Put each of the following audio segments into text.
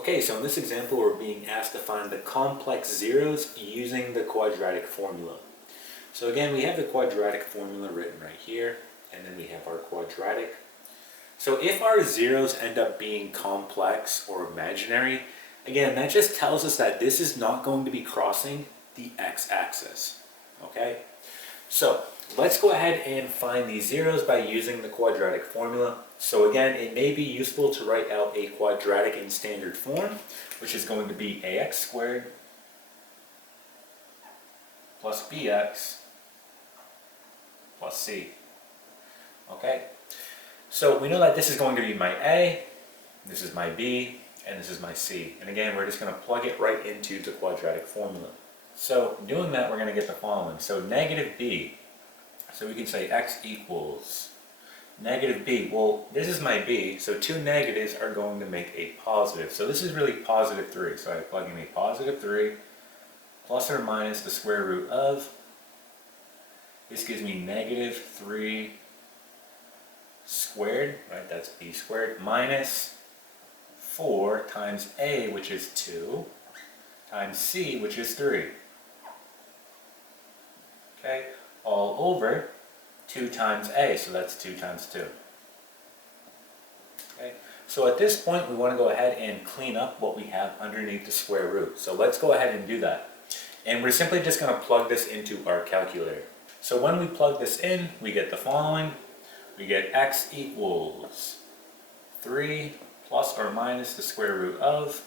Okay, so in this example we're being asked to find the complex zeros using the quadratic formula. So again, we have the quadratic formula written right here, and then we have our quadratic. So if our zeros end up being complex or imaginary, again, that just tells us that this is not going to be crossing the x-axis, okay? So let's go ahead and find these zeros by using the quadratic formula. So again, it may be useful to write out a quadratic in standard form, which is going to be ax squared plus bx plus c. Okay, so we know that this is going to be my a, this is my b, and this is my c. And again, we're just going to plug it right into the quadratic formula. So doing that, we're going to get the following. So negative b, so we can say x equals negative b. Well, this is my b, so two negatives are going to make a positive. So this is really positive 3. So I plug in a positive 3 plus or minus the square root of. This gives me negative 3 squared, right? That's b squared, minus 4 times a, which is 2, times c, which is 3. Okay, all over 2 times a, so that's 2 times 2. Okay, so at this point we want to go ahead and clean up what we have underneath the square root. So let's go ahead and do that. And we're simply just going to plug this into our calculator. So when we plug this in, we get the following. We get x equals 3 plus or minus the square root of.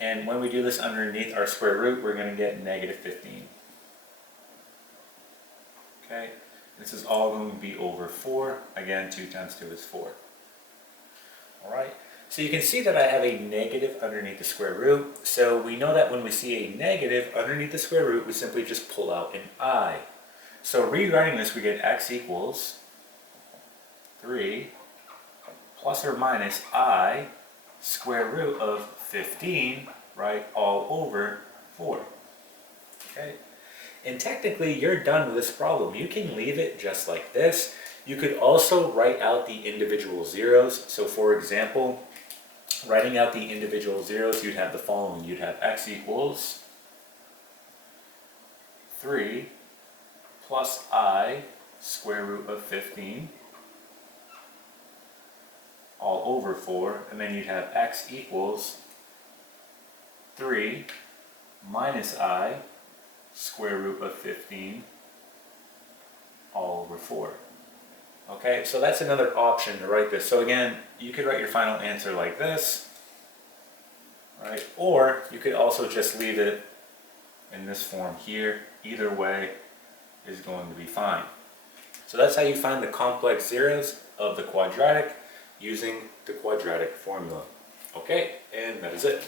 And when we do this underneath our square root, we're going to get negative 15. Okay. This is all going to be over 4. Again, 2 times 2 is 4. Alright, so you can see that I have a negative underneath the square root. So we know that when we see a negative underneath the square root, we simply just pull out an I. So rewriting this, we get x equals 3 plus or minus I square root of 15, right, all over 4. Okay. And technically, you're done with this problem. You can leave it just like this. You could also write out the individual zeros. So for example, writing out the individual zeros, you'd have the following. You'd have x equals 3 plus I square root of 15 all over 4. And then you'd have x equals 3 minus I square root of 15 all over 4. Okay, so that's another option to write this. So again, you could write your final answer like this, right? Or you could also just leave it in this form here. Either way is going to be fine. So that's how you find the complex zeros of the quadratic using the quadratic formula. Okay, and that is it.